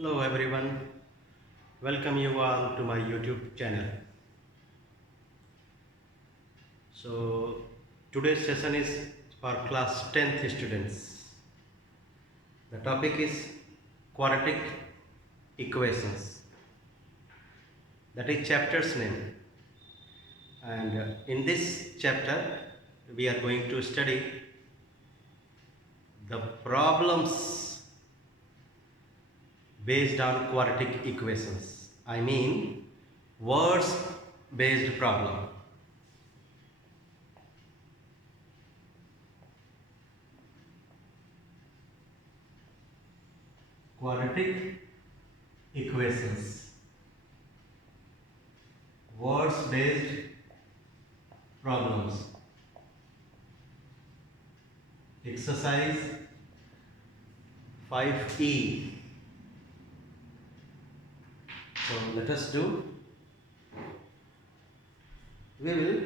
Hello everyone, welcome you all to my YouTube channel. So today's session is for class 10th students. The topic is quadratic equations. That is chapter's name. And in this chapter we are going to study the problems based on quadratic equations. I mean words based problem. Quadratic equations, words based problems. Exercise 5E. So let us do. We will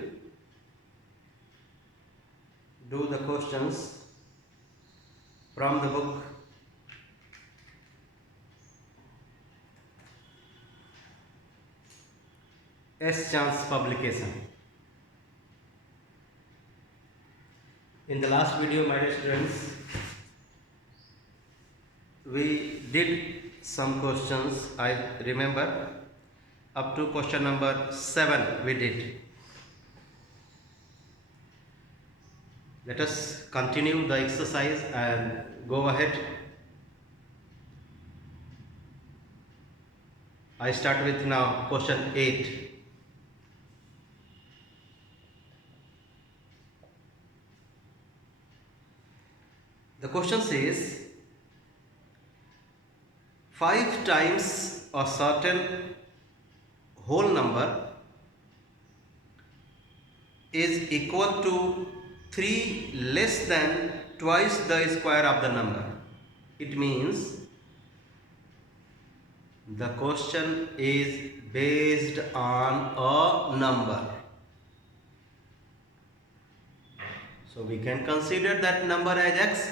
do the questions from the book S. Chance publication. In the last video, my dear students, we did some questions. I remember up to question number 7 we did. Let us continue the exercise and go ahead. I start with now question 8. The question says 5 times a certain whole number is equal to 3 less than twice the square of the number. It means the question is based on a number. So we can consider that number as x.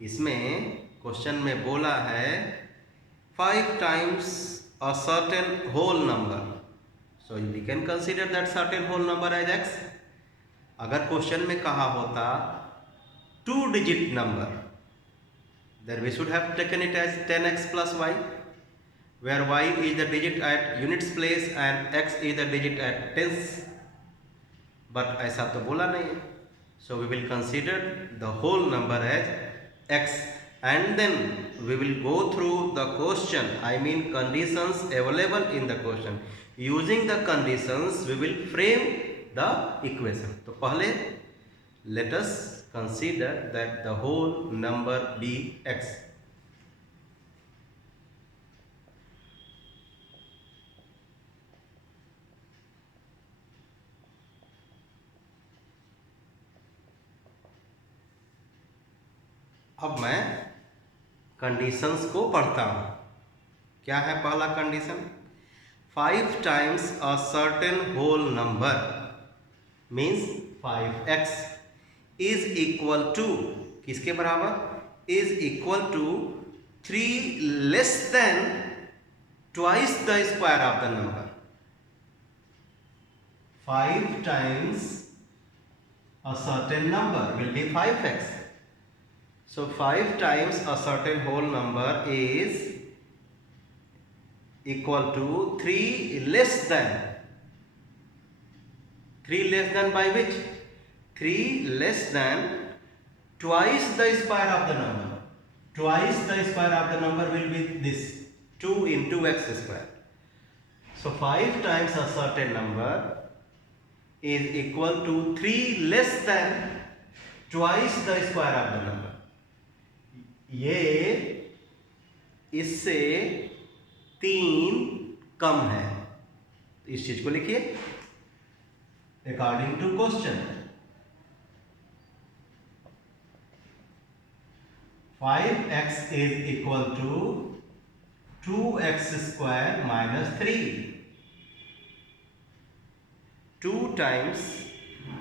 इसमें question में बोला है 5 times a certain whole number. So we can consider that certain whole number as x. अगर question में कहा होता 2 digit number, then we should have taken it as 10x plus y, where y is the digit at units place and x is the digit at tens. But ऐसा तो बोला नहीं है. So we will consider the whole number as x, and then we will go through the question, I mean conditions available in the question. Using the conditions we will frame the equation. तो पहले let us consider that the whole number be x. अब मैं conditions को पढ़ता हूँ. क्या है पहला condition? 5 times a certain whole number means 5x is equal to, किसके बराबर? is equal to 3 less than twice the square of the number. 5 times a certain number will be 5x. So 5 times a certain whole number is equal to 3 less than. 3 less than by which? 3 less than twice the square of the number. Twice the square of the number will be this, 2 into x square. So 5 times a certain number is equal to 3 less than twice the square of the number. ये इससे 3 कम है. इस चीज को लिखिए according to question. 5x is equal to 2x square minus 3. 2 times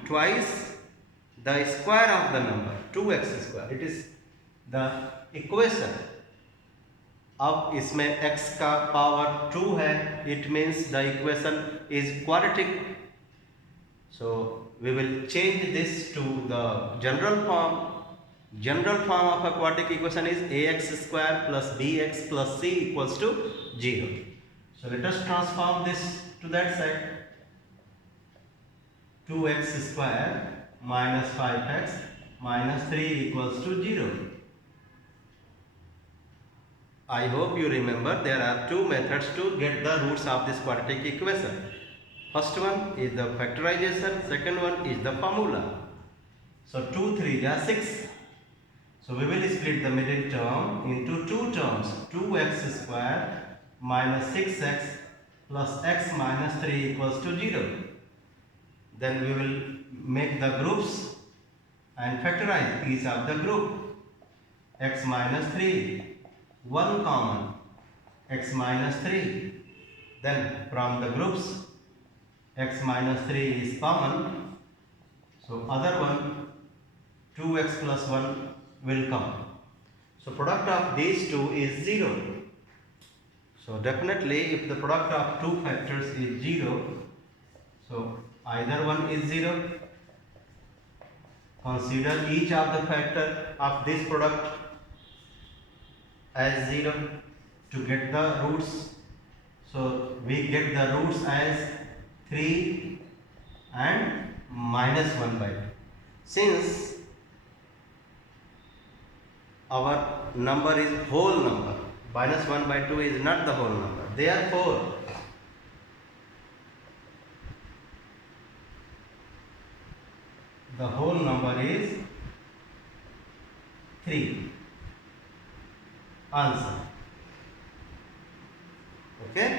twice the square of the number, 2x square. It is the equation. अब इसमें x का पावर 2 है, it means the equation is quadratic. So we will change this to the general form. General form of a quadratic equation is ax square plus bx plus c equals to 0. So let us transform this to that side. 2x square minus 5x minus 3 equals to 0. I hope you remember there are two methods to get the roots of this quadratic equation. First one is the factorization, second one is the formula. So 2 3 are 6. So we will split the middle term into two terms, 2x square minus 6x plus x minus 3 equals to 0. Then we will make the groups and factorize each of the group. X minus 3, 1 common, x minus 3. Then from the groups, x minus 3 is common, so other one 2x plus 1 will come. So product of these two is 0. So definitely if the product of two factors is 0, so either one is 0. Consider each of the factor of this product as 0 to get the roots. So we get the roots as 3 and minus 1 by 2. Since our number is whole number, minus 1 by 2 is not the whole number. Therefore, the whole number is 3. Answer. Okay?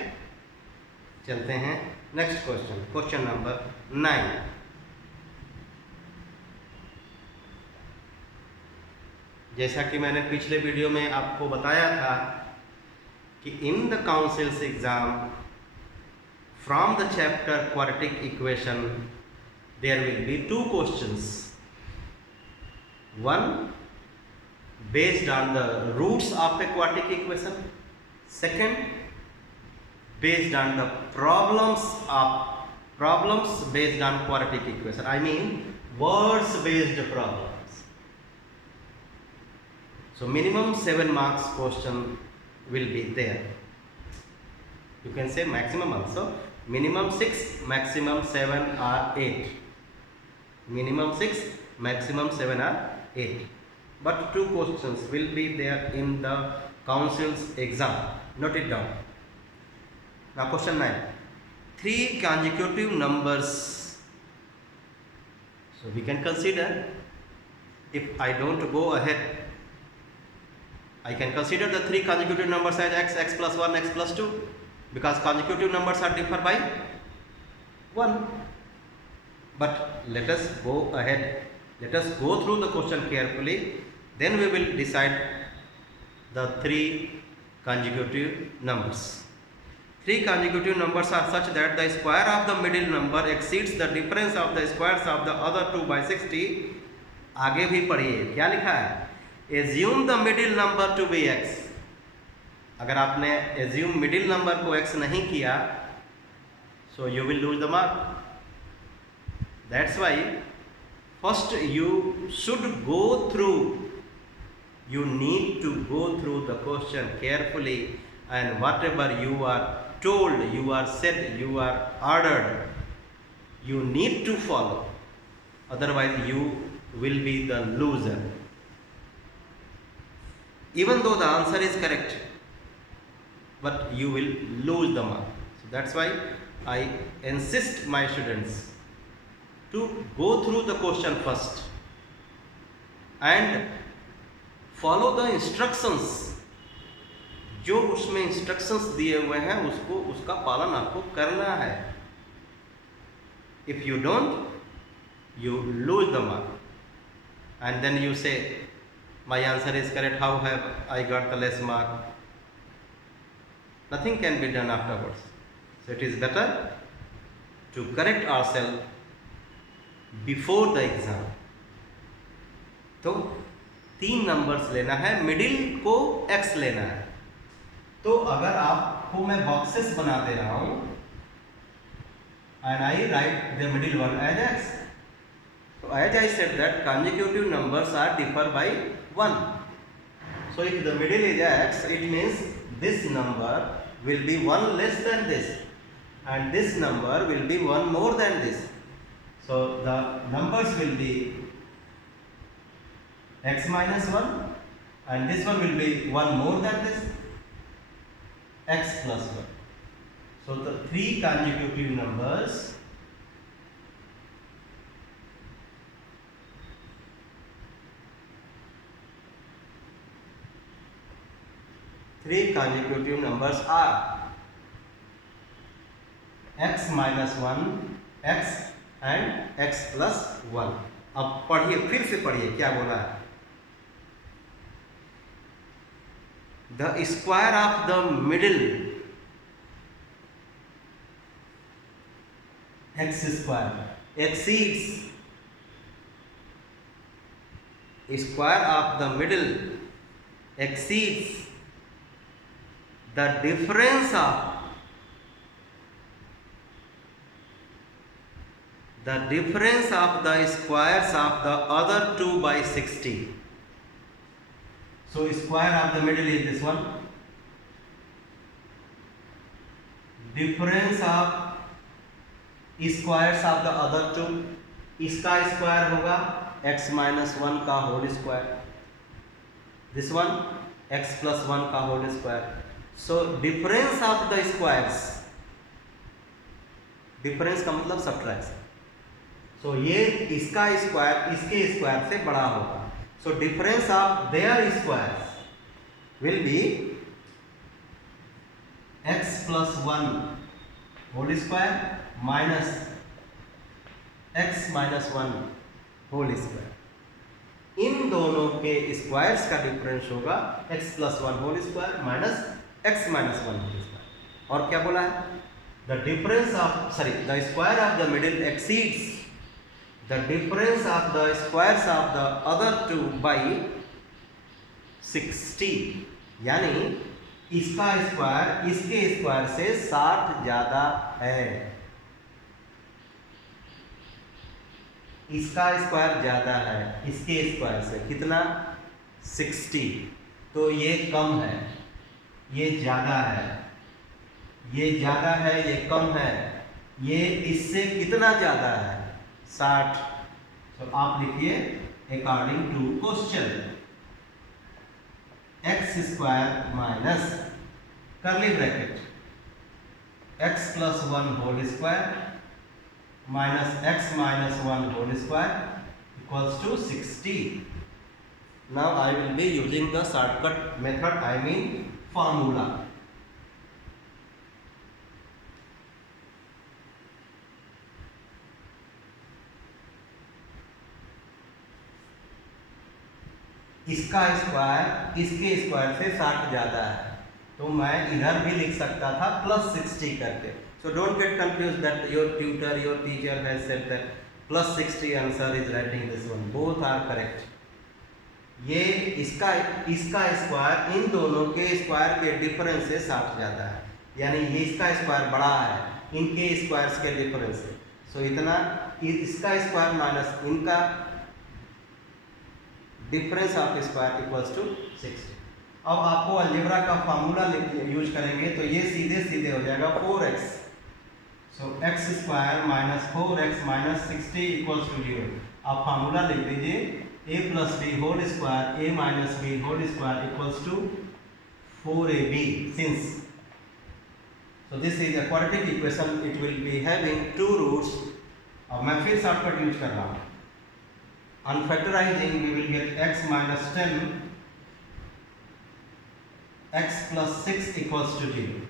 चलते हैं next question, question number 9. जैसा कि मैंने पिछले video में आपको बताया था कि in the councils exam from the chapter quadratic equation there will be 2 questions. One based on the roots of a quadratic equation. Second based on the problems based on quadratic equation. I mean words based problems. So minimum 7 marks question will be there. You can say maximum also. Minimum 6, maximum 7 or 8. Minimum 6, maximum 7 or 8. But 2 questions will be there in the council's exam. Note it down. Now question 9. 3 consecutive numbers. So we can consider, if I don't go ahead, I can consider the 3 consecutive numbers as x, x plus 1, x plus 2, because consecutive numbers are differ by 1. But let us go ahead, let us go through the question carefully, then we will decide the 3 consecutive numbers. 3 consecutive numbers are such that the square of the middle number exceeds the difference of the squares of the other two by 60. आगे भी पढ़िए क्या लिखा है. Assume the middle number to be x. अगर आपने assume middle number को x नहीं किया, so you will lose the mark. That's why first you should go through, you need to go through the question carefully, and whatever you are told, you are said, you are ordered, you need to follow, otherwise you will be the loser. Even though the answer is correct, but you will lose the mark. So that's why I insist my students to go through the question first and follow the instructions. जो उसमें instructions दिए हुए हैं उसको, उसका पालन आपको करना है. If you don't, you lose the mark, and then you say my answer is correct, how have I got the less mark? Nothing can be done afterwards. So it is better to correct ourselves before the exam. तो 3 numbers लेना है, middle को x लेना है. तो अगर आपको मैं बॉक्सेस बना दे रहा हूं and I write the middle one as x. So as I said that consecutive numbers are differ by 1. So if the middle is x, it means this number will be 1 less than this and this number will be 1 more than this. So the numbers will be x minus 1 and this one will be 1 more than this, x plus 1. So the three consecutive numbers are x minus 1, x and x plus 1. अब पढ़िए, फिर से पढ़िए क्या बोला है. The square of the middle x square exceeds square of the middle exceeds the difference of the squares of the other two by 60. So square of the middle is this one. Difference of squares of the other two, इसका square होगा x minus 1 का whole square, this one x plus 1 का whole square. So difference of the squares, difference का मतलब subtraction. So ये इसका square इसके square से बड़ा होगा. So difference of their squares will be x plus 1 whole square minus x minus 1 whole square. इन दोनों के स्क्वायर्स का डिफरेंस होगा x plus 1 whole square minus x minus 1 whole square. और क्या बोला है? The square of the middle exceeds the difference of the squares of the other two by 60. यानी इसका स्क्वायर इसके स्क्वायर से 60 ज्यादा है. इसका स्क्वायर ज्यादा है इसके स्क्वायर से. कितना? 60. तो ये कम है, ये ज्यादा है, ये ज्यादा है, ये कम है. ये इससे कितना ज्यादा है? 60. तो आप लिखिए according to question x square minus curly bracket x plus 1 whole square minus x minus 1 whole square equals to 60. Now I will be using the shortcut method, I mean formula. इसका स्क्वायर इसके square से 60 ज्यादा है, तो मैं इधर भी लिख सकता था प्लस 60 करके. So don't get confuse that your tutor your teacher has said that plus 60 answer is writing this one. Both are correct. ये इसका स्क्वायर इन दोनों के स्क्वायर के डिफरेंस से 60 ज्यादा है, यानी ये इसका स्क्वायर बड़ा है इनके स्क्वायर्स के डिफरेंस से. सो इतना इसका स्क्वायर माइनस इनका difference of square equals to 60. अब आपको अलजेब्रा का फार्मूला यूज करेंगे तो ये सीधे सीधे हो जाएगा 4x. So x square minus 4x minus 60 equals to 0. आप फार्मूला लिख दीजिए a plus b whole square a minus b whole square equals to 4ab. Since so this is a quadratic equation, it will be having two roots. अब मैं फिर shortcut use कर रहा हूँ. On factorizing we will get x minus 10 x plus 6 equals to 0.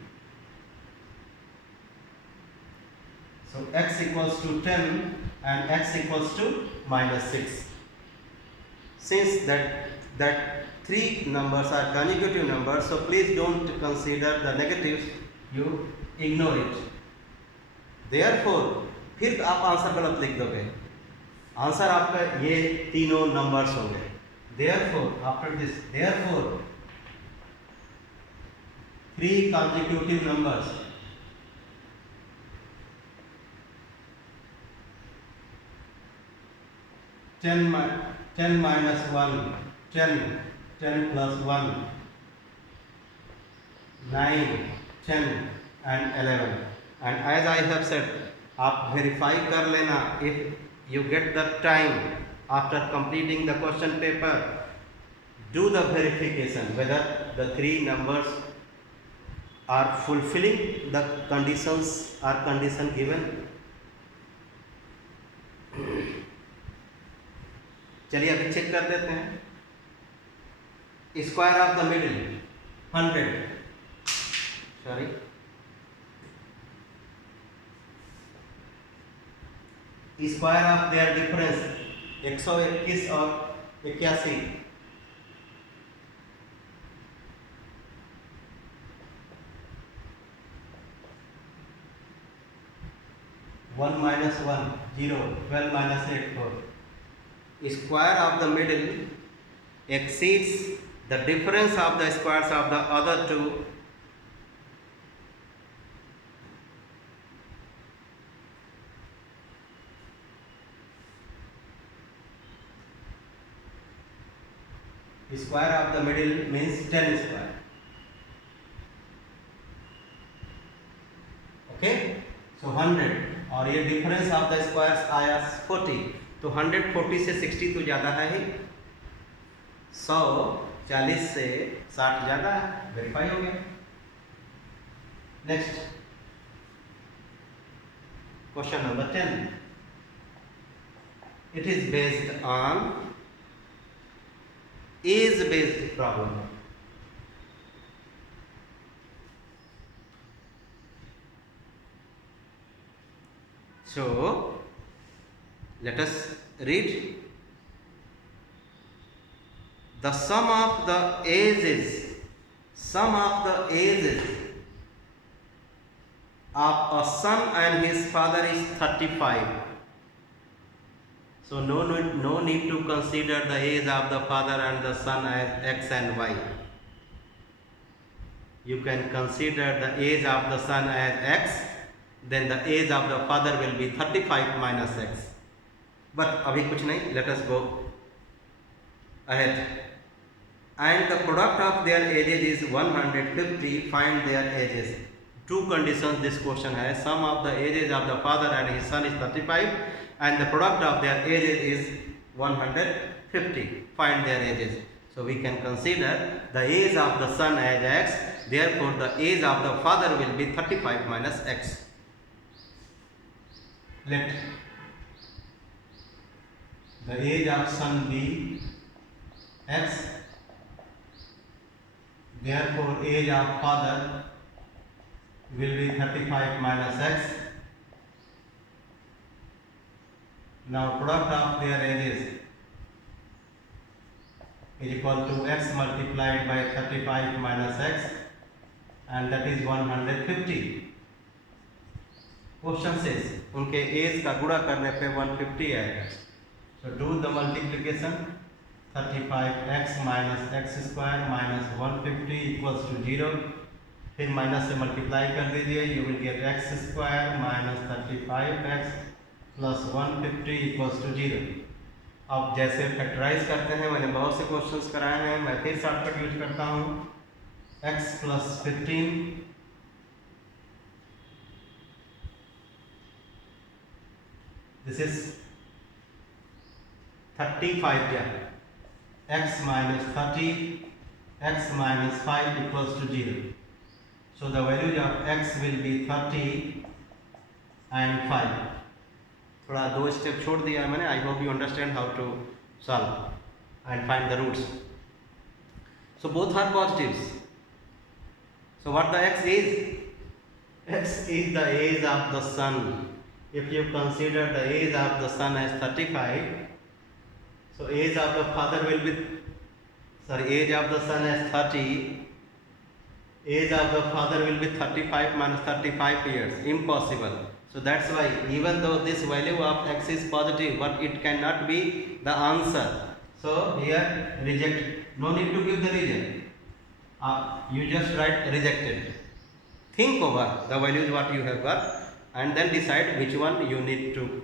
So x equals to 10 and x equals to minus 6. Since that three numbers are consecutive numbers, so please don't consider the negatives, you ignore it. Therefore फिर आप answer गलत लिख दोगे. Answer आपका ये तीनों numbers होंगे. Therefore after this, therefore 3 consecutive numbers. 10 minus 1, 10, 10 plus 1, 9, 10 and 11. And as I have said, आप verify कर लेना if you get the time after completing the question paper. Do the verification whether the three numbers are fulfilling the conditions or condition given. चलिए अभी check कर देते हैं. Square of the middle 100, sorry, square of their difference 121 और 81. 1 minus 1, 0, 12 minus 8, 4. Square of the middle exceeds the difference of the squares of the other two. Square of the middle means 10 square. Okay, so 100 और ये difference of the squares आया 40. तो 140 से 60 तो ज़्यादा है ही. 140 से 60 ज़्यादा है. वेरीफाई हो गया. Next question number 10. It is based on age based problem. So let us read. The sum of the ages of a son and his father is 35. So no need to consider the age of the father and the son as x and y. You can consider the age of the son as x, then the age of the father will be 35 minus x. But अभी कुछ नहीं, let us go ahead. And the product of their ages is 150. Find their ages. Two conditions this question has. Sum of the ages of the father and his son is 35, and the product of their ages is 150. Find their ages. So we can consider the age of the son as x. Therefore, the age of the father will be 35 minus x. Let the age of son be x. Therefore, age of father will be 35 minus x. Now, product of their ages is equal to x multiplied by 35 minus x, and that is 150. Question says उनके age का गुणा करने पे 150 आएगा. So do the multiplication. 35x minus X square minus 150 equals to 0. फिर minus से multiply कर दीजिए. You will get X square minus 35x plus 150 equals to 0. अब जैसे फैक्टराइज करते हैं, मैंने बहुत से क्वेश्चंस कराए हैं, मैं फिर शॉर्टकट यूज करता हूँ. x प्लस 15 this is 35 क्या है. x minus 30, x minus 5 equals to 0. So the value of x will be 30 and 5. थोड़ा 2 स्टेप छोड़ दिया है मैंने. I hope you understand how to solve and find the roots. So both are positives. So what the x is? X is the age of the son. If you consider the age of the son as 35, so age of the father will be, age of the son as 30, age of the father will be 35 minus 35 years. Impossible. So that's why even though this value of x is positive, but it cannot be the answer. So here reject. No need to give the reason. You just write rejected. Think over the values what you have got and then decide which one you need to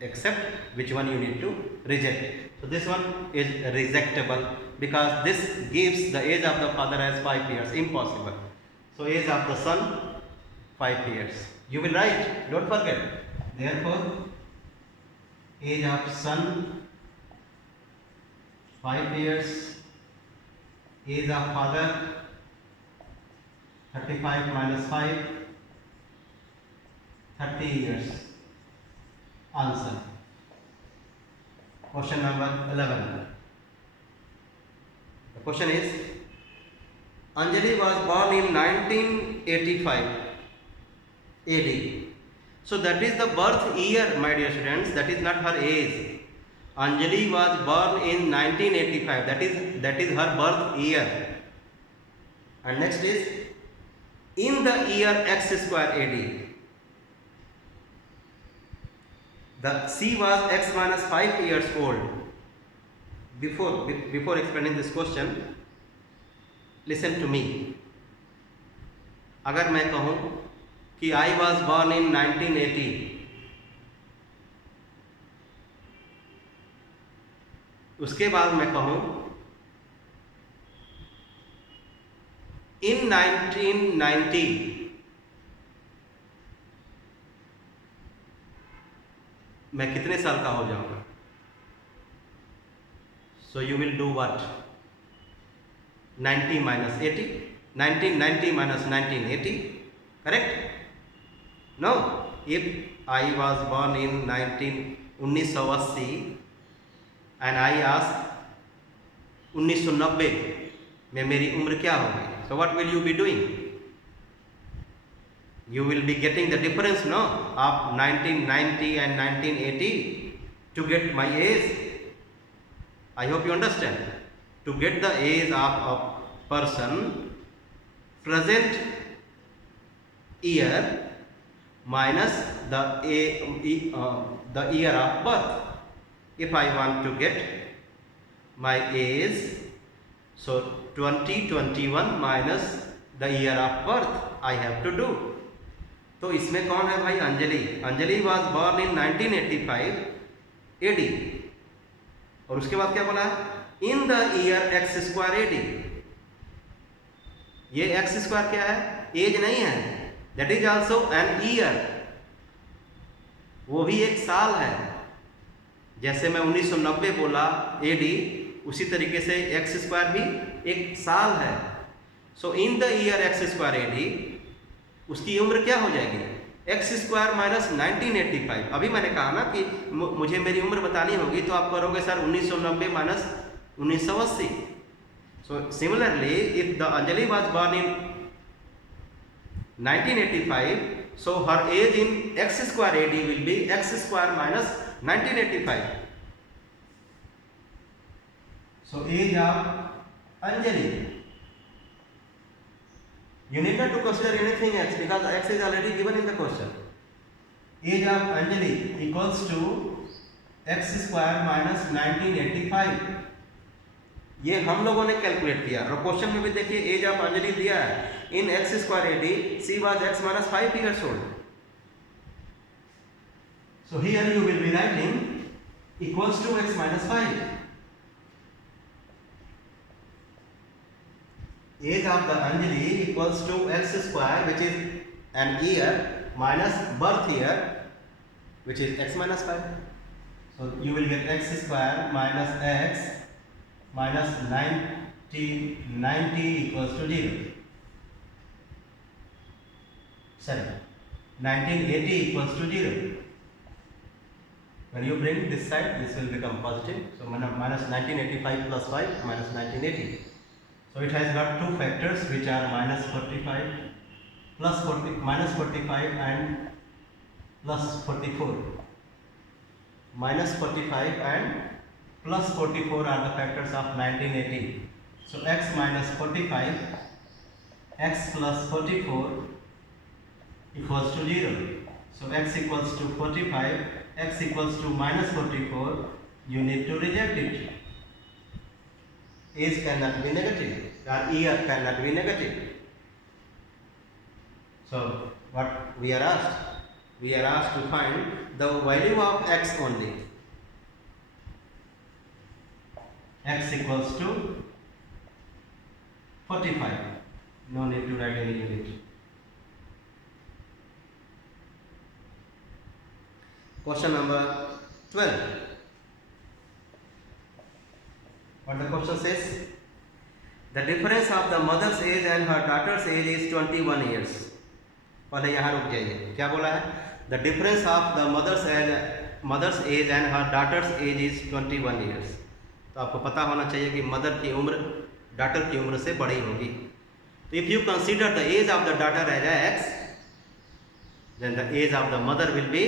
accept, which one you need to reject. So this one is rejectable because this gives the age of the father as 5 years. Impossible. So age of the son 5 years. You will write, don't forget. Therefore, age of son 5 years, age of father 35 minus 5, 30 years. Answer. Question number 11. The question is, Anjali was born in 1985 AD. So that is the birth year, my dear students, that is not her age. Anjali was born in 1985, that is her birth year. And next is, in the year X square AD, she was X minus 5 years old. Before explaining this question, listen to me. अगर मैं कहूँ कि I was born in 1980, उसके बाद मैं कहूँ in 1990, मैं कितने साल का हो जाऊंगा? So you will do what? 90 minus 80, 1990 minus 1980, correct? No, if I was born in 1980 and I ask 1990 में मेरी उम्र क्या होगी? So what will you be doing? You will be getting the difference, no, of 1990 and 1980 to get my age. I hope you understand. To get the age of a person, present year minus the year of birth. If I want to get my age, so 2021 minus the year of birth I have to do. तो इसमें कौन है भाई? Anjali. Anjali was born in 1985 AD. और उसके बाद क्या बोला? इन the year X square AD. ये एक्स स्क्वायर क्या है? एज नहीं है. That is also an year. वो भी एक साल है. जैसे मैं 1990 बोला AD, उसी तरीके से एक्स स्क्वायर भी एक साल है. So in the year X square AD, उसकी उम्र क्या हो जाएगी? X square minus 1985. अभी मैंने कहा ना कि मुझे मेरी उम्र बतानी होगी, तो आप करोगे sir 1990 minus 1980. So similarly if the Anjali was born in 1985, so her age in x square AD will be x square minus 1985. So age of Anjali, you need not to consider anything else because x is already given in the question. Age of Anjali equals to x square minus 1985. ये हम लोगों ने calculate किया और question में भी देखिए as of Anjali दिया है in X square AD, she was x minus 5 years old. So here you will be writing equals to x minus 5. Age of the Anjali equals to x square, which is an year, minus birth year, which is x minus 5. So you will get x square minus x minus 90 equals to 0. Sorry, 1980 equals to 0. When you bring this side, this will become positive. So minus 1985 plus 5 minus 1980. So it has got two factors which are minus 45 plus 40 minus 45 and plus 44. Minus 45 and plus 44 are the factors of 1980. So x minus 45, x plus 44 equals to 0. So x equals to 45, x equals to minus 44. You need to reject it. Age cannot be negative. Our year cannot be negative. So what we are asked? We are asked to find the value of x only. X equals to 45. No need to write any unit. Question number 12. What the question says? The difference of the mother's age and her daughter's age is 21 years. पहले यहाँ रुक जाइए. क्या बोला है? The difference of the mother's age and her daughter's age is 21 years. तो आपको पता होना चाहिए कि मदर की उम्र डॉटर की उम्र से बड़ी होगी. तो if you consider the age of the daughter as x, then the age of the mother will be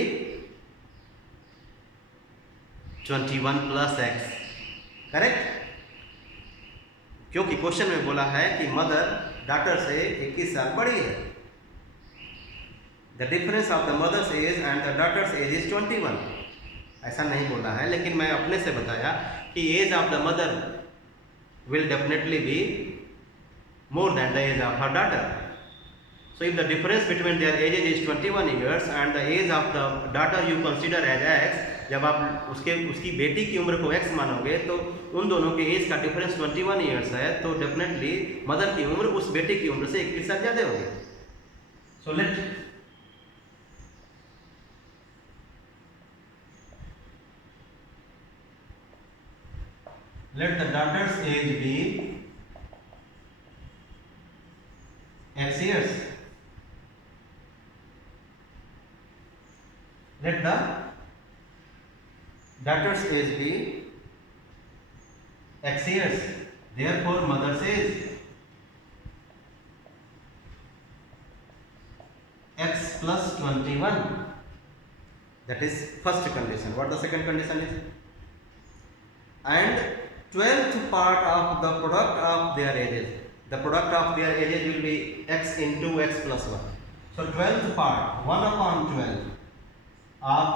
21 plus x. Correct? क्योंकि क्वेश्चन में बोला है कि मदर डॉटर से 21 साल बड़ी है. The difference of the mother's age and the daughter's age is 21. ऐसा नहीं बोला है, लेकिन मैं अपने से बताया कि age of the mother will definitely be more than the age of her daughter. So if the difference between their ages is 21 years and the age of the daughter you consider as x, जब आप उसकी बेटी की उम्र को x मानोगे तो उन दोनों के एज का डिफरेंस 21 ईयर्स है, तो डेफिनेटली मदर की उम्र उस बेटी की उम्र से 21 साल ज़्यादा होगी. सो let the daughter's age be x years. Let the daughter's age be x years. Therefore, mother's age x plus 21. That is first condition. What the second condition is? And 12th part of the product of their ages. The product of their ages will be x into x plus 1. So 12th part, 1 upon 12 of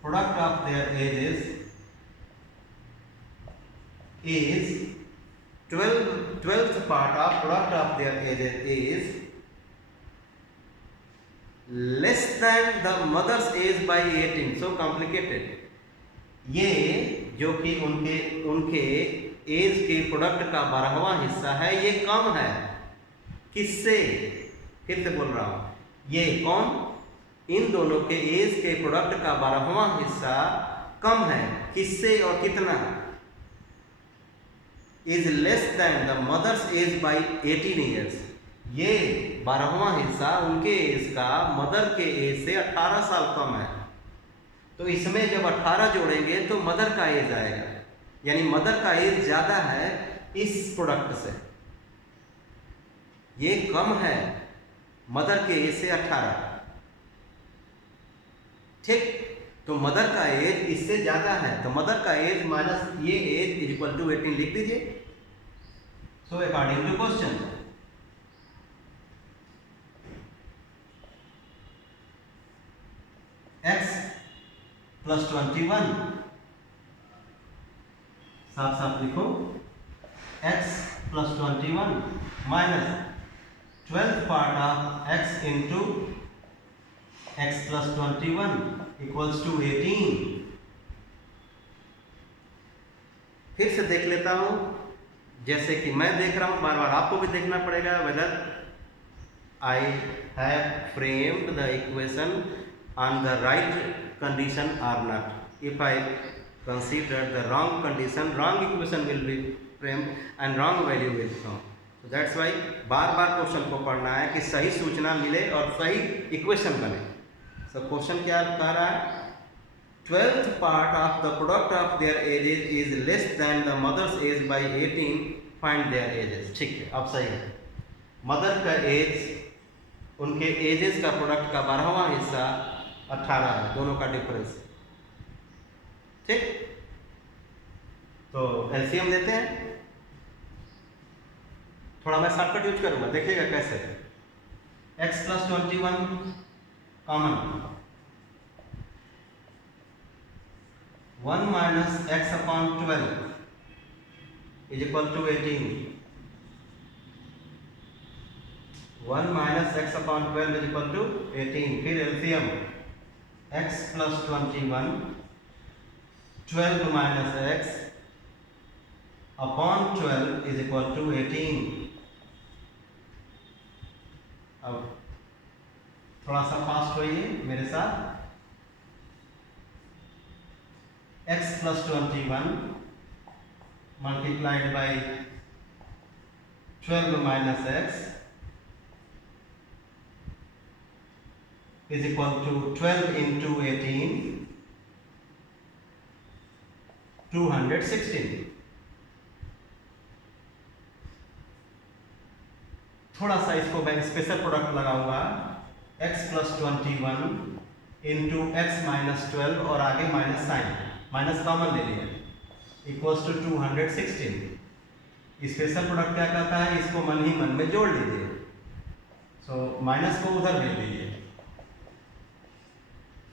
product of their ages is 12th part of product of their ages is less than the mother's age by 18. So complicated. ये जो कि उनके as के product का 12वां हिस्सा है, ये कम है. किससे? फिर से बोल रहा हूं, ये कौन? इन दोनों के एज के प्रोडक्ट का 12वां हिस्सा कम है. किससे और कितना? Is less than the mother's age by 18 years. ये 12वां हिस्सा उनके एज का मदर के एज से 18 साल कम है. तो इसमें जब 18 जोड़ेंगे तो मदर का एज आएगा, यानी मदर का एज ज़्यादा है इस प्रोडक्ट से. ये कम है मदर के एज से 18. ठीक? तो मदर का एज इससे ज़्यादा है, तो मदर का एज माइनस ये एज इज इक्वल टू 18 लिख दीजिए. So according to question, x plus 21, साफ साफ लिखो, x plus 21 minus 12th part of x into x plus 21 equals to 18. फिर से देख लेता हूं, जैसे कि मैं देख रहा हूं, बार बार आपको भी देखना पड़ेगा. Whether I have framed the equation on the right condition or not. If I consider the wrong condition, wrong equation will be framed and wrong value will come. So that's why bar bar question को पढ़ना है कि सही सूचना मिले और सही equation बने. So क्वेश्चन क्या कह रहा है? 12th part of the product of their ages is less than the mother's age by 18. Find their ages. ठीक है, अब सही है. मदर का एज, उनके एजेस का प्रोडक्ट का 12वां हिस्सा 18 है, दोनों का डिफरेंस. ठीक? तो एलसीएम देते हैं. थोड़ा मैं शॉर्टकट यूज करूंगा, देखिएगा कैसे. x plus 21 common, 1 minus X upon 12 is equal to 18. 1 minus X upon 12 is equal to 18। फिर LCM x plus 21, 12 minus X upon 12 is equal to 18। अब थोड़ा सा फास्ट होइए मेरे साथ। x plus 21 multiplied by 12 minus X is equal to 12 into 18, 216। थोड़ा सा इसको मैं स्पेशल प्रोडक्ट लगाऊंगा। x plus 21 into x minus 12 और आगे माइनस साइन, माइनस कॉमन ले लिया, इक्वल्स टू 216। स्पेशल प्रोडक्ट क्या कहता है, इसको मन ही मन में जोड़ लीजिए। सो माइनस को उधर भेज दीजिए।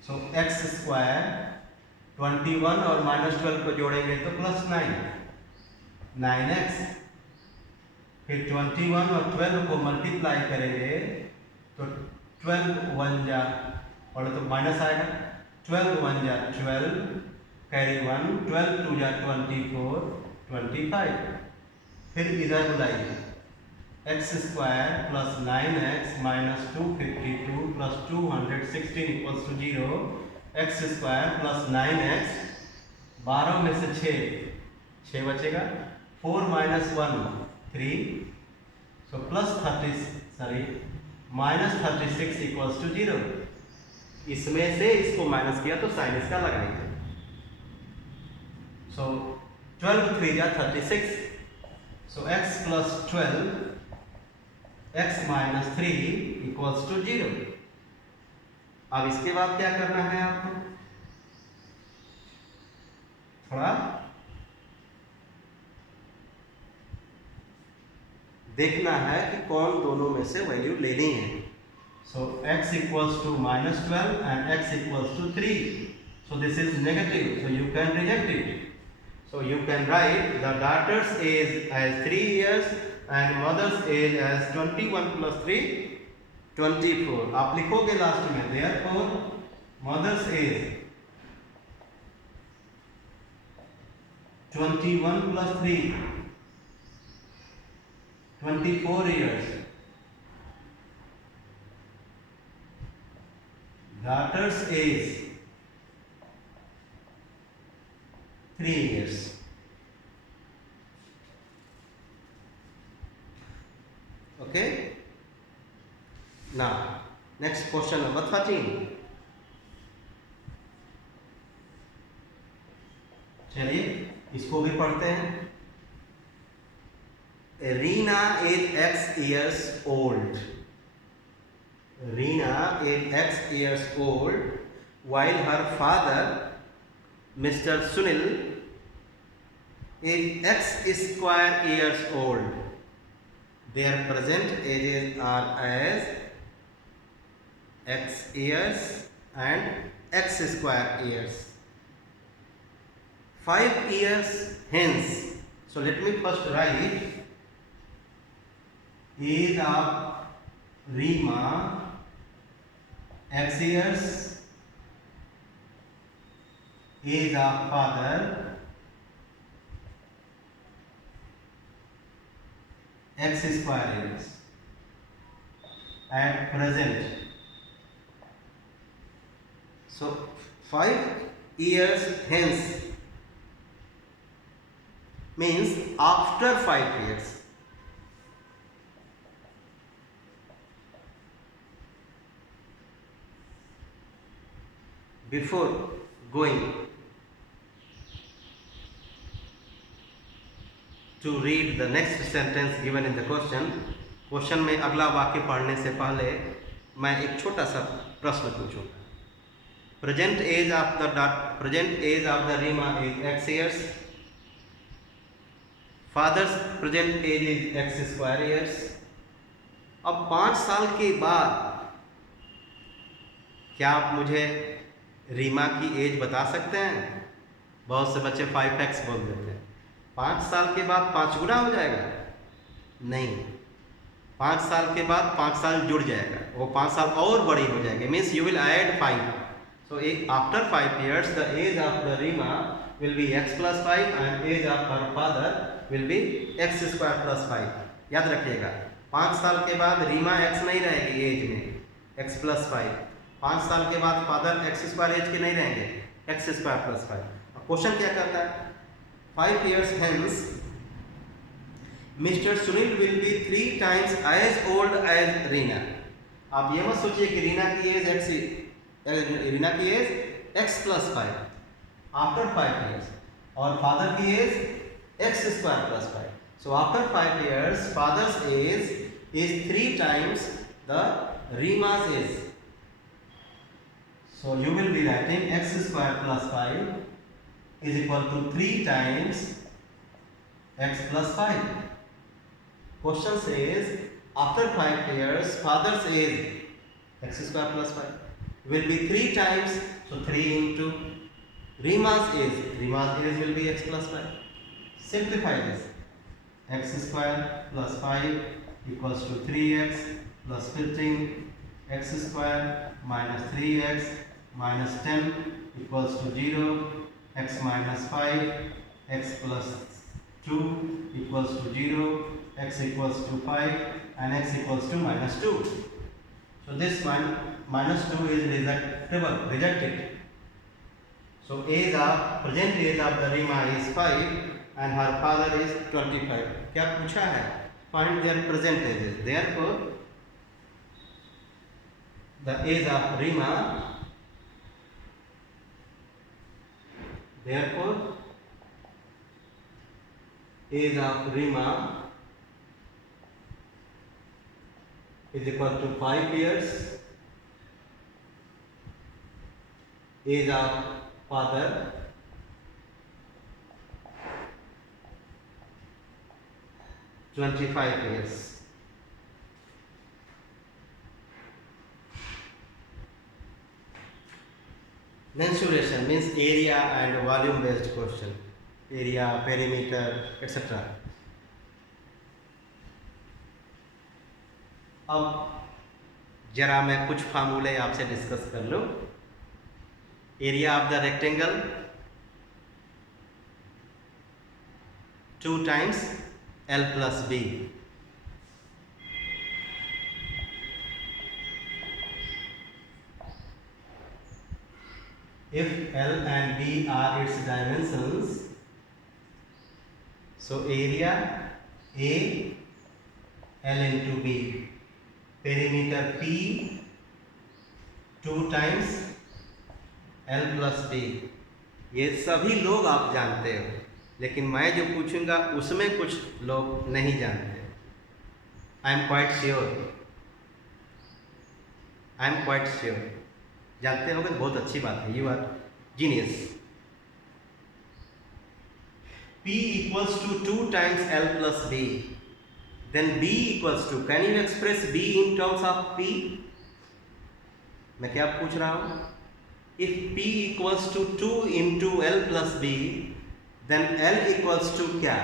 सो एक्स स्क्वायर 21 और माइनस 12 को जोड़ेंगे तो प्लस 9, 9x। फिर 21 और 12 को मल्टीप्लाई करेंगे तो 12 1 जा, और तो माइनस आएगा, 12 1 जा 12, कैरी 1, 12 2 जा 24, 25। फिर इधर बुलाइए, X square plus 9x minus 252 plus 216 equals to 0। X square plus 9x, 12 में से 6 बचेगा, 4 minus 1 3, so plus 30 minus 36 equals to 0। इसमें से इसको माइनस किया तो साइन इसका लगाएंगे। सो 12 3 जा 36, so x plus 12 x minus 3 equals to 0। अब इसके बाद क्या करना है आपको, थोड़ा देखना है कि कौन दोनों में से वैल्यू लेनी है। So x equals to minus 12 and x equals to 3, so this is negative, so you can reject it. So you can write the daughter's age as 3 years and mother's age as 21 plus 3, 24। आप लिखोगे last में, therefore mother's age 21 plus 3, 24 years, daughter's age 3 years। Okay, now next question number 13। चलिए इसको भी पढ़ते हैं। Reena is X years old। Reena is X years old while her father Mr. Sunil is X square years old। Their present ages are as X years and X square years। 5 years hence, so let me first write age of Rima X years, age of father X square years at present। So 5 years hence means after 5 years। Before going to read the next sentence given in the question में अगला वाक्य पढ़ने से पहले मैं एक छोटा सा प्रश्न पूछूंगा। Present age of the Reema is X years, father's present age is X square years। अब 5 साल के बाद क्या आप मुझे रीमा की एज बता सकते हैं? बहुत से बच्चे 5x बोल देते हैं। 5 साल के बाद 5 गुना हो जाएगा? नहीं, 5 साल के बाद 5 साल जुड़ जाएगा, वो 5 साल और बड़ी हो जाएगी, means you will add 5. So after 5 years the age of the Reema will be x plus 5 and age of her father will be x square plus 5. याद रखिएगा 5 साल के बाद रीमा x नहीं रहेगी एज में, x plus 5. 5 साल के बाद फादर x स्क्वायर एज के नहीं रहेंगे, x square plus 5. क्वेश्चन क्या कहता है, 5 years hence mister Sunil will be 3 times as old as Reena. आप ये मत सोचिए कि रीना की age x plus 5 after 5 years और फादर की age x square plus 5. So after 5 years father's age is 3 times the Rima's age. So you will be writing x square plus 5 is equal to 3 times x plus 5. Question says after 5 years father's age x square plus 5 will be 3 times, so 3 into Rima's age will be x plus 5. Simplify this, x square plus 5 equals to 3x plus 15, x square minus 3x minus 10 equals to 0, x minus 5, x plus 2 equals to 0, x equals to 5 and x equals to minus 2. So this minus 2 is rejected. So present age of the Rima is 5 and her father is 25. क्या पूछा है, find their present ages. Therefore the age of Rima, age of Rima is equal to 5 years. Age of father (25 years). Mensuration means area and volume based question, area, perimeter, etc. अब जरा मैं कुछ फार्मूले आपसे discuss कर लूं. Area of the rectangle 2 times L plus B. If L and B are its dimensions, so area A L into B, perimeter P 2 times L plus B. ये सभी लोग आप जानते हो, लेकिन मैं जो पूछूंगा उसमें कुछ लोग नहीं जानते. आई एम क्वाइट श्योर जानते होंगे, बहुत अच्छी बात है, you are genius. P equals to 2 times L plus B. Then B equals to, can you express B in terms of P? मैं क्या पूछ रहा हूँ, if P equals to 2 into L plus B, then L equals to क्या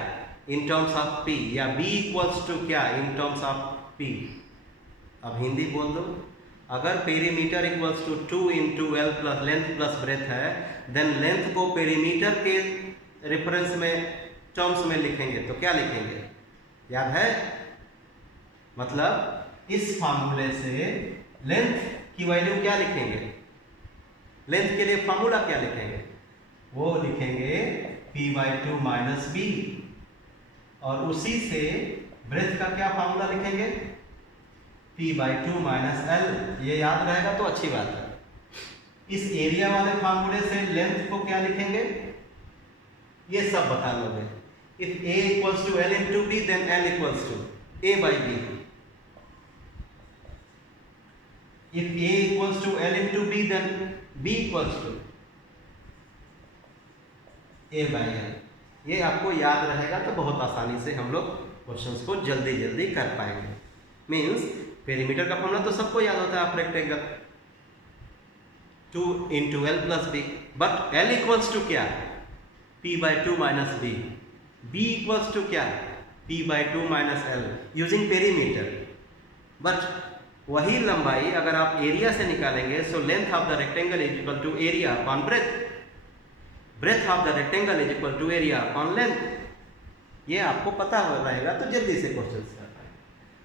in terms of P, या B equals to क्या in terms of P. अब हिंदी बोल दो, अगर perimeter equals to 2 into L plus length plus breadth है, then length को perimeter के रेफरेंस में टर्म्स में लिखेंगे तो क्या लिखेंगे, याद है? मतलब इस फार्मूले से लेंथ की वैल्यू क्या लिखेंगे, लेंथ के लिए फार्मूला क्या लिखेंगे, वो लिखेंगे p/2 माइनस b, और उसी से ब्रेथ का क्या फार्मूला लिखेंगे, p/2 माइनस l. ये याद रहेगा तो अच्छी बात है. इस एरिया वाले फार्मूले से लेंथ को क्या लिखेंगे, ये सब बता लोगे. If a equals to l into b, then l equals to a/b. If a equals to L into B, then B equals to A/L. ये आपको याद रहेगा तो बहुत आसानी से हम लोग क्वेश्चंस को जल्दी कर पाएंगे. मीन्स पेरीमीटर का फॉर्मूला तो सबको याद होता है, आप rectangle 2 into L plus B, but L equals to क्या, p/2 minus b. B equals to क्या, p/2 minus L. Using perimeter but वही लंबाई अगर आप एरिया से निकालेंगे, so length of the rectangle is equal to area upon breadth, breadth of the rectangle is equal to area upon length. ये आपको पता हो रहेगा तो जल्दी से क्वेश्चन कर पाएंगे।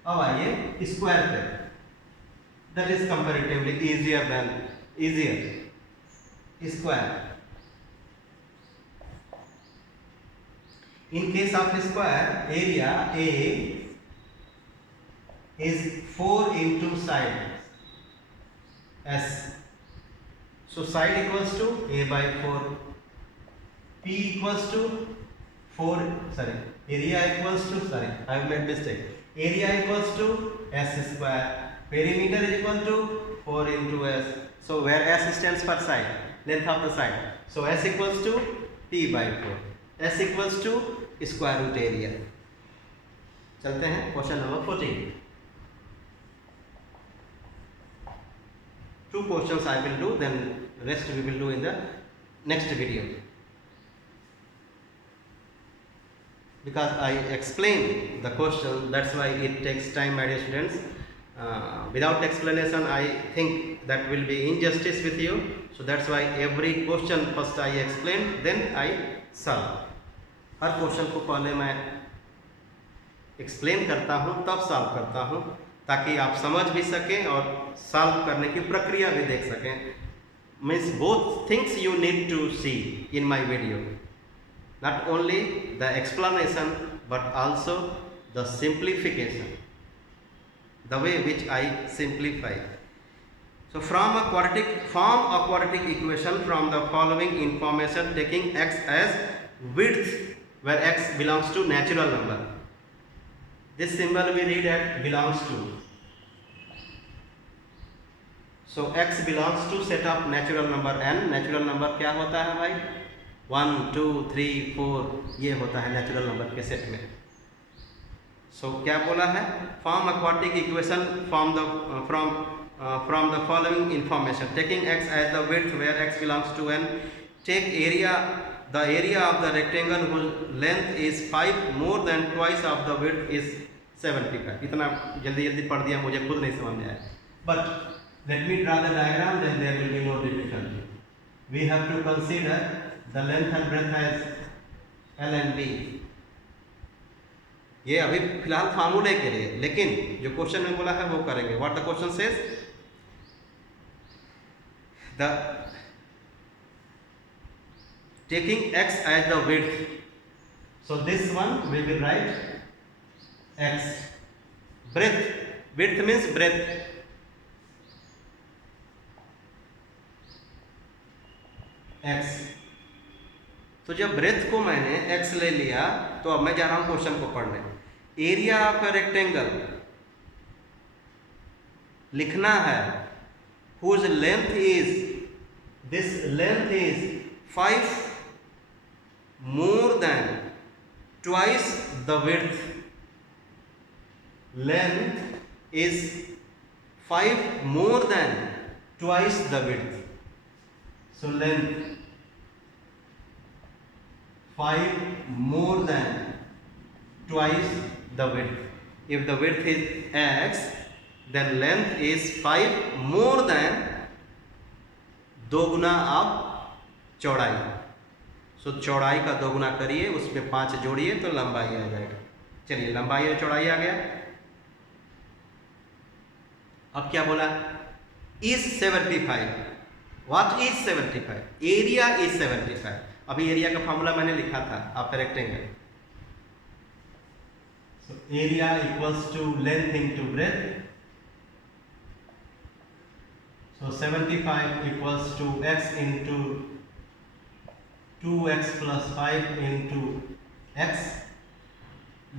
अब आइए स्क्वायर पे, that is comparatively easier than easier square. In case of square, area A is 4 into side S. So side equals to A by 4. P equals to 4. Sorry, area equals to, sorry, I have made mistake. Area equals to S square. Perimeter is equal to 4 into S. So where S stands for side, length of the side. So S equals to P by 4. S equals to square root area. चलते हैं क्वेश्चन नंबर 14। Two questions I will do, then rest we will do in the next video, because I explain the question, that's why it takes time, my dear students. Without explanation I think that will be injustice with you, so that's why every question first I explain, then I solve. Her question को पहले मैं explain करता हूँ तब solve करता हूँ, ताकि आप समझ भी सकें और सॉल्व करने की प्रक्रिया भी देख सकें। Means both things you need to see in my video, not only the explanation but also the simplification, the way which I simplify. So from a quadratic equation from the following information, taking x as width where x belongs to natural number. This symbol we read at belongs to. So x belongs to set of natural number n. Natural number क्या होता है भाई? 1 2 3 4 ये होता है natural number के set में। So क्या बोला है? Form a quadratic equation from the following information, taking x as the width where x belongs to n. Take the area of the rectangle whose length is 5 more than twice of the width is 75. इतना जल्दी पढ़ दिया, मुझे खुद नहीं समझ में आया, but let me draw the diagram, then there will be no difficulty. We have to consider the length and breadth as L and B. ये अभी फिलहाल फार्मूले के लिए, लेकिन जो क्वेश्चन में बोला है वो करेंगे। What the question says, the taking x as the width, so this one we will write x. Width means breadth, x. तो जब ब्रेथ को मैंने x ले लिया, तो अब मैं जा रहा हूं क्वेश्चन को पढ़ने। एरिया ऑफ अ रेक्टेंगल लिखना है, whose length is, this length is 5 more than twice the width. Length is 5 more than twice the width. So length 5 more than twice the width. If the width is x, then length is 5 more than दोगुना आप चौड़ाई। सो चौड़ाई का दोगुना करिए, उसमें 5 जोड़िए तो लंबाई आ जाएगा। चलिए लंबाई और चौड़ाई आ गया। अब क्या बोला, is 75। What is 75? Area is 75। अभी एरिया का फॉर्मूला मैंने लिखा था आपका rectangle. So area equals to length into breadth. So 75 equals to x into 2x plus 5 into x.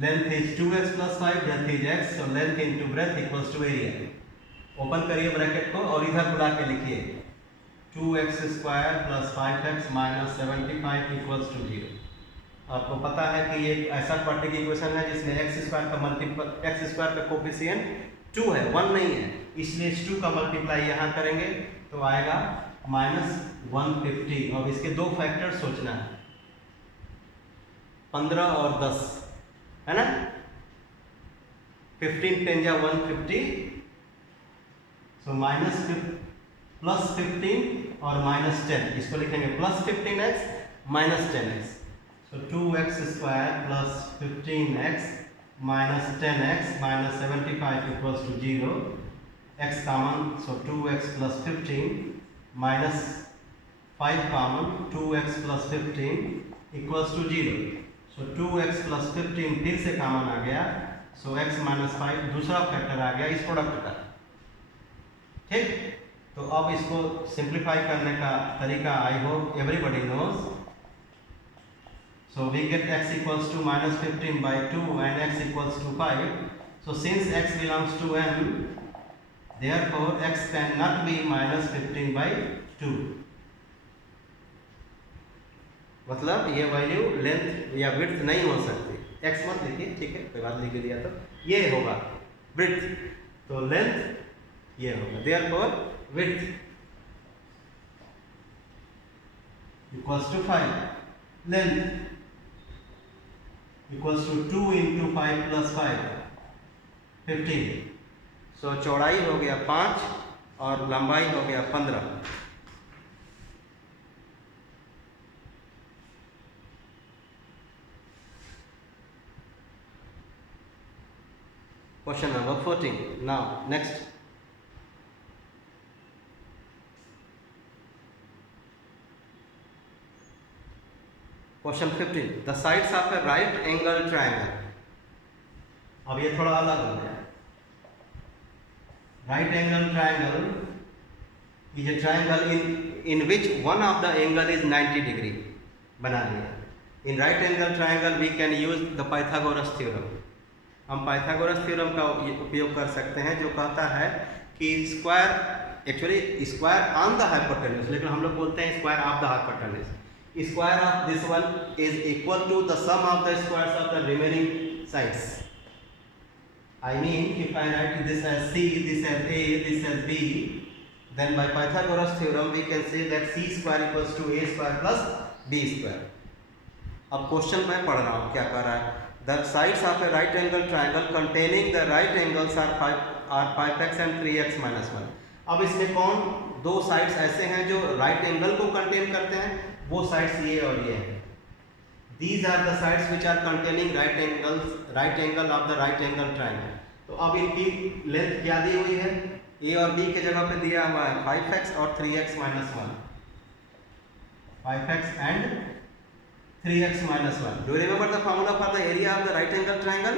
Length is 2x plus 5, breadth is x, so length into breadth equals to area. Open करिए bracket को और इधर बुला के लिखिए 2x square plus 5x minus 75 equals to 0। आपको पता है कि ये ऐसा क्वाड्रेटिक इक्वेशन है जिसमें x स्क्वायर का मल्टीपल, x स्क्वायर का कोफिशिएंट 2 है, 1 नहीं है, इसलिए इस 2 का मल्टीप्लाई यहाँ करेंगे तो आएगा -150। और इसके दो फैक्टर सोचना है, 15 और 10, है ना। 15 10 जा 150, सो प्लस 15 और -10, इसको लिखेंगे plus 15x minus 10x, so 2x square plus 15x minus 10x minus 75 equals to 0, x common, so 2x plus 15 minus 5 common, 2x plus 15 equals to 0, so 2x plus 15 फिर से कॉमन आ गया, सो x minus 5 दूसरा factor आ गया इस product का। ठीक, तो अब इसको सिंप्लीफाई करने का तरीका I hope everybody knows. So we get x equals to minus 15 by 2 and x equals to 5, so since x belongs to n, therefore x cannot be minus 15 by 2, मतलब ये वैल्यू लेंथ या width नहीं हो सकती। x मत लिखिए, ठीक है, कोई बात लिख दिया तो ये होगा विड्थ, तो लेंथ ये होगा, therefore width equals to 5, length equals to 2 into 5 plus 5, 15, सो चौड़ाई हो गया 5 और लंबाई हो गया 15। Question number 14. Now next. Question 15. The sides of a right angle triangle. अब ये थोड़ा अलग हो गया। Right angle triangle is a triangle in which one of the angle is 90 degree. बना लिया। In right angle triangle we can use the Pythagoras theorem. हम Pythagoras theorem का उपयोग कर सकते हैं जो कहता है कि square, actually square on the hypotenuse, लेकिन हम लोग बोलते हैं square of the hypotenuse, square of this one is equal to the sum of the squares of the remaining sides. I mean if I write this edge c, this edge a, this edge b, then by Pythagoras theorem we can say that c square equals to a square plus b square। अब question मैं पढ़ रहा हूँ क्या कर रहा है। The sides of a right angle triangle containing the right angles are 5x and 3x minus 1। अब इसमें कौन दो साइड्स ऐसे हैं जो राइट एंगल को कंटेन करते हैं, वो साइड्स ये और ये हैं। These are the sides which are containing right angle of the right angle triangle। तो अब इनकी लेंथ क्या दी हुई है, a और b के जगह पे दिया हुआ है 5x और 3x minus 1, 5x and 3x minus 1। Do you remember the formula for the area of the right angle triangle?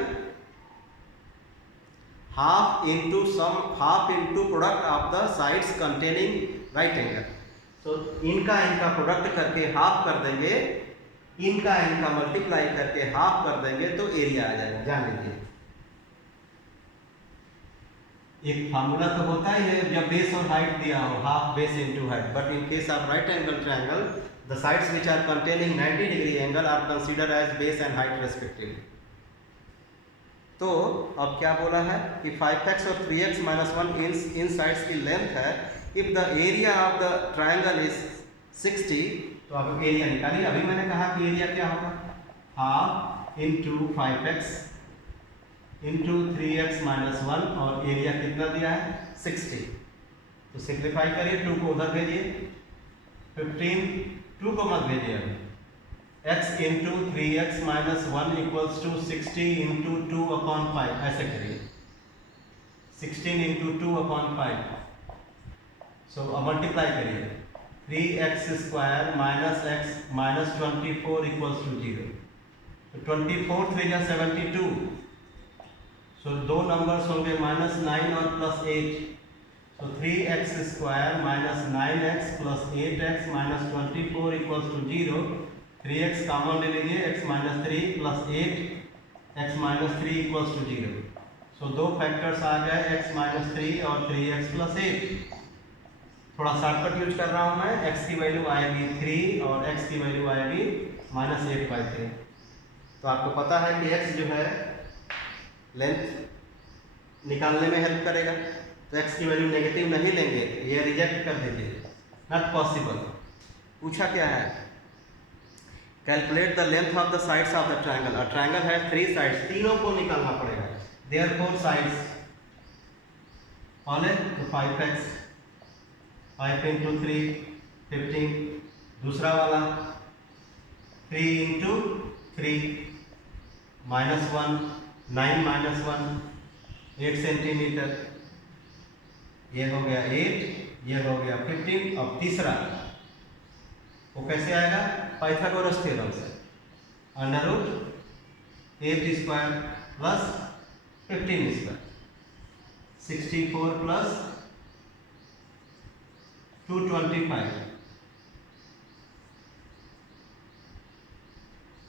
Half into product of the sides containing right angle। So इनका product करके half कर देंगे, इनका multiply करके half कर देंगे तो area आ जाएगा। जान लीजिए, एक फार्मूला तो होता ही है जब बेस और हाइट दिया हो, half base into height, but in case of right angle triangle the sides which are containing 90 degree angle are considered as base and height respectively। तो अब क्या बोला है कि 5x और 3x minus 1 इन साइड्स की लेंथ है। if the area of the triangle is 60, तो अब एरिया निकालिए। अभी मैंने कहा कि एरिया क्या होगा, half into 5x into 3x minus 1, और एरिया कितना दिया है 60। तो सिंप्लीफाई करिए, 2 को उधर भेजिए, 15, 2 को मत भेजिए अभी, x into 3x minus 1 equals to 60 into 2 upon 5, ऐसे करिए, 16 इंटू 2 अपॉन 5। सो अब मल्टीप्लाई करिए, 3x square minus x minus 24 equals to 0। तो 24 3 या 72, सो दो नंबर्स होंगे माइनस 9 और प्लस 8, तो 3x square minus 9x plus 8x minus 24 equals to 0। 3x common ले लीजिए, x minus 3 plus 8 x minus 3 equals to 0। So दो फैक्टर्स आ गए, x माइनस 3 और 3x प्लस 8। थोड़ा शॉर्टकट यूज कर रहा हूँ मैं, x की वैल्यू आएगी 3 और x की वैल्यू आएगी माइनस 8/3। तो आपको पता है कि x जो है लेंथ निकालने में हेल्प करेगा, तो x की वैल्यू नेगेटिव नहीं लेंगे, ये रिजेक्ट कर दीजिए, नॉट पॉसिबल। पूछा क्या है, calculate the length of the sides of the triangle. और ट्रायंगल है 3 साइड्स, तीनों को निकालना पड़ेगा। there are four sides. पहले तो 5x 5 into 3 15, दूसरा वाला 3 into 3 -1 9 -1 8 सेंटीमीटर, ये हो गया 8, ये हो गया 15। अब तीसरा वो कैसे आएगा? पाइथागोरस थ्योरम से √8 square plus 15 square 64 plus 225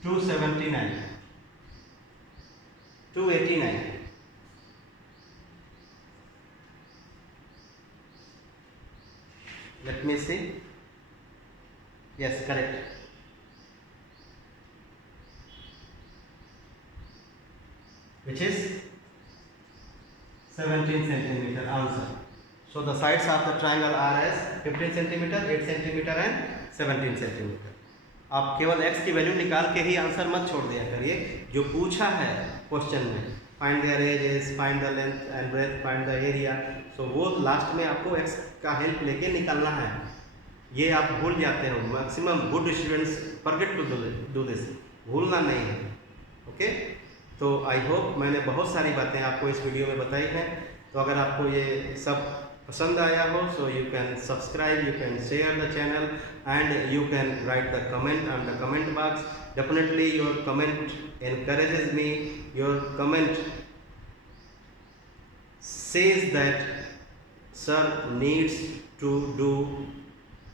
279 289। Let me see. Yes, correct. Which is 17 centimeter answer. So the sides of the triangle are as 15 centimeter, 8 centimeter and 17 centimeter. आप केवल x की वैल्यू निकाल के ही आंसर मत छोड़ दिया करिए। जो पूछा है क्वेश्चन में, find the ages, find the length and breadth, find the area, so वो लास्ट में आपको x का हेल्प लेके निकालना है। ये आप भूल जाते हो। Maximum good students forget to do this, भूलना नहीं है। ओके, तो आई होप मैंने बहुत सारी बातें आपको इस वीडियो में बताई हैं। तो अगर आपको ये सब पसंद आया हो, सो you can subscribe, you can share the channel and you can write the comment on the comment box. Definitely your comment encourages me, your comment says that sir needs to do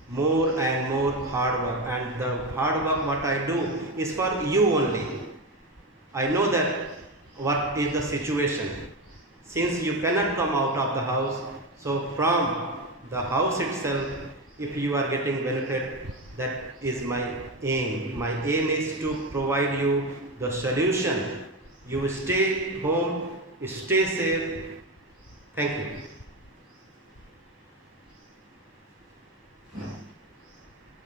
more and more hard work, and the hard work what I do is for you only. I know that what is the situation, since you cannot come out of the house, so from the house itself if you are getting benefit, that is my aim. My aim is to provide you the solution. You stay home, stay safe. Thank you.